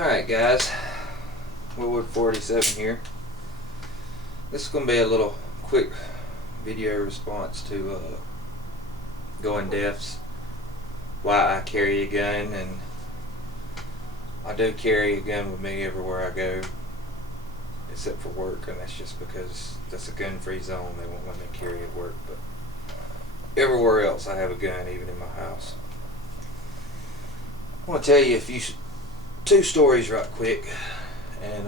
Alright guys, Woodward 47 here. This is going to be a little quick video response to Goindeff's why I carry a gun, and I do carry a gun with me everywhere I go except for work, and that's just because that's a gun-free zone. They won't let me carry at work, but everywhere else I have a gun, even in my house. I want to tell you two stories right quick, and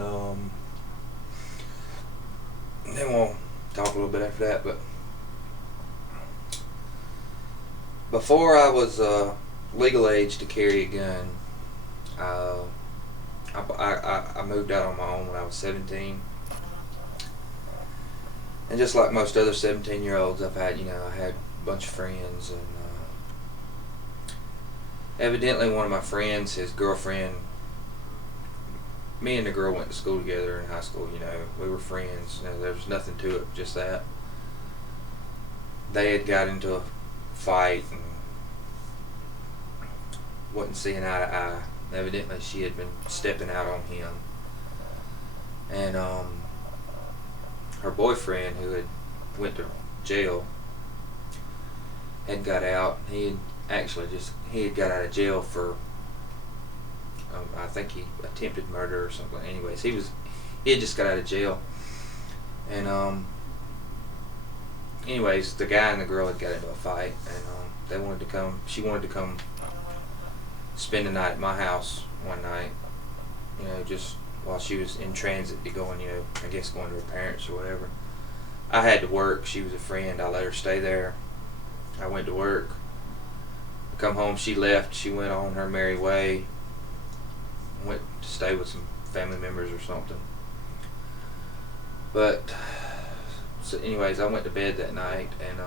then we'll talk a little bit after that. But before I was legal age to carry a gun, I moved out on my own when I was 17, and just like most other 17-year-olds, I had a bunch of friends, and evidently one of my friends, his girlfriend, me and the girl went to school together in high school. We were friends. There was nothing to it, just that they had got into a fight and wasn't seeing eye to eye. Evidently she had been stepping out on him, and her boyfriend, who had went to jail, had got out. He had got out of jail for I think he attempted murder or something. Anyways, he had just got out of jail, and anyways, the guy and the girl had got into a fight, and she wanted to come spend the night at my house one night, just while she was in transit to going, I guess going to her parents or whatever. I had to work. She was a friend. I let her stay there. I went to work. I come home. She left. She went on her merry way. Went to stay with some family members or something. But so anyways, I went to bed that night, and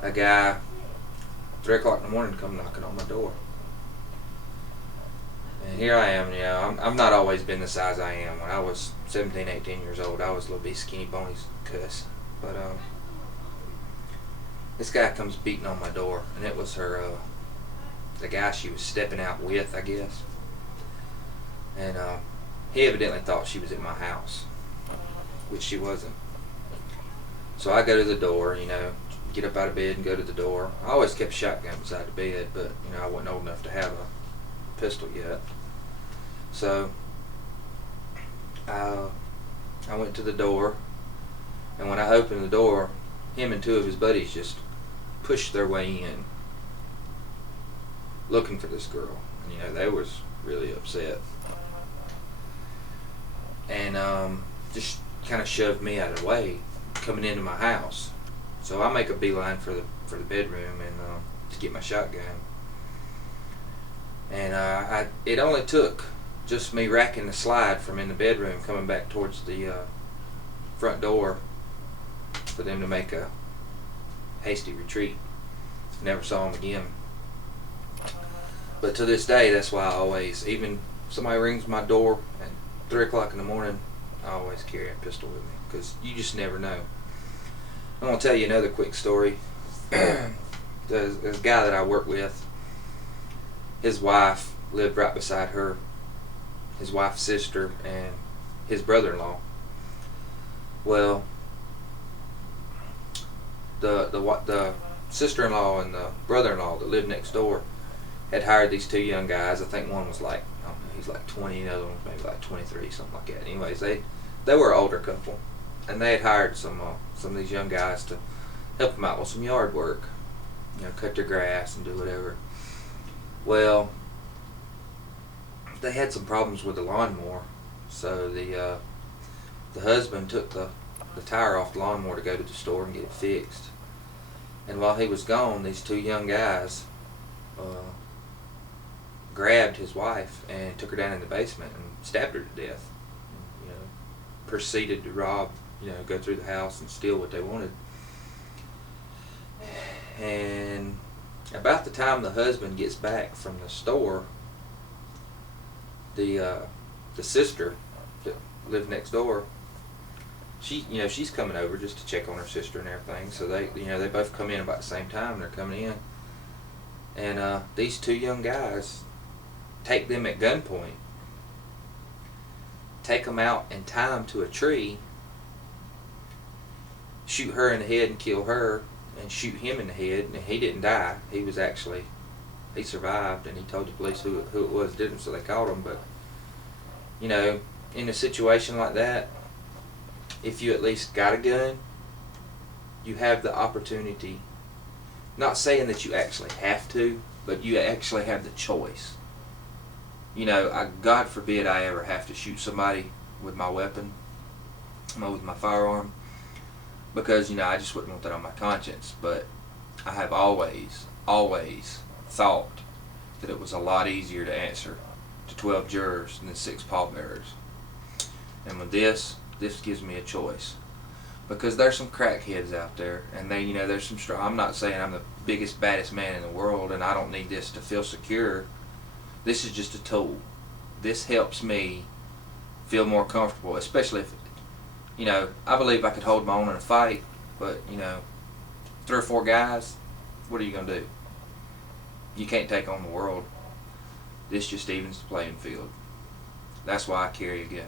a guy 3 o'clock in the morning come knocking on my door. And here I am. I've not always been the size I am. When I was 17, 18 years old, I was a little bit skinny, bony cuss. But this guy comes beating on my door, and it was her, the guy she was stepping out with, I guess. And he evidently thought she was at my house, which she wasn't. So I go to the door, get up out of bed and go to the door. I always kept a shotgun beside the bed, but I wasn't old enough to have a pistol yet. So I went to the door, and when I opened the door, him and two of his buddies just pushed their way in, looking for this girl. And they was really upset, and just kind of shoved me out of the way coming into my house. So I make a beeline for the bedroom and to get my shotgun. And it only took just me racking the slide from in the bedroom coming back towards the front door for them to make a hasty retreat. Never saw them again. But to this day, that's why I always, even if somebody rings my door at 3 o'clock in the morning, I always carry a pistol with me, because you just never know. I'm going to tell you another quick story. There's a guy that I work with, his wife lived right beside her, his wife's sister, and his brother-in-law. Well, the sister-in-law and the brother-in-law that lived next door had hired these two young guys. I think one was like, I don't know, he's like 20, and the other one was maybe like 23, something like that. Anyways, they were an older couple, and they had hired some of these young guys to help them out with some yard work, cut their grass and do whatever. Well, they had some problems with the lawnmower, so the husband took the tire off the lawnmower to go to the store and get it fixed. And while he was gone, these two young guys grabbed his wife and took her down in the basement and stabbed her to death. Proceeded to rob, go through the house and steal what they wanted. And about the time the husband gets back from the store, the sister that lived next door, she's coming over just to check on her sister and everything. So they both come in about the same time. They're coming in, and these two young guys take them at gunpoint, take them out and tie them to a tree, shoot her in the head and kill her, and shoot him in the head, and he didn't die. He survived, and he told the police who it was did him, so they caught him. But, you know, in a situation like that, if you at least got a gun, you have the opportunity, not saying that you actually have to, but you actually have the choice. You know, God forbid I ever have to shoot somebody with my weapon, with my firearm, because, you know, I just wouldn't want that on my conscience. But I have always thought that it was a lot easier to answer to 12 jurors than 6 pallbearers. And with this gives me a choice, because there's some crackheads out there, and they, you know, there's some strong. I'm not saying I'm the biggest, baddest man in the world, and I don't need this to feel secure. This is just a tool. This helps me feel more comfortable, especially if, you know, I believe I could hold my own in a fight, but, you know, 3 or 4 guys, what are you going to do? You can't take on the world. This just evens the playing field. That's why I carry a gun.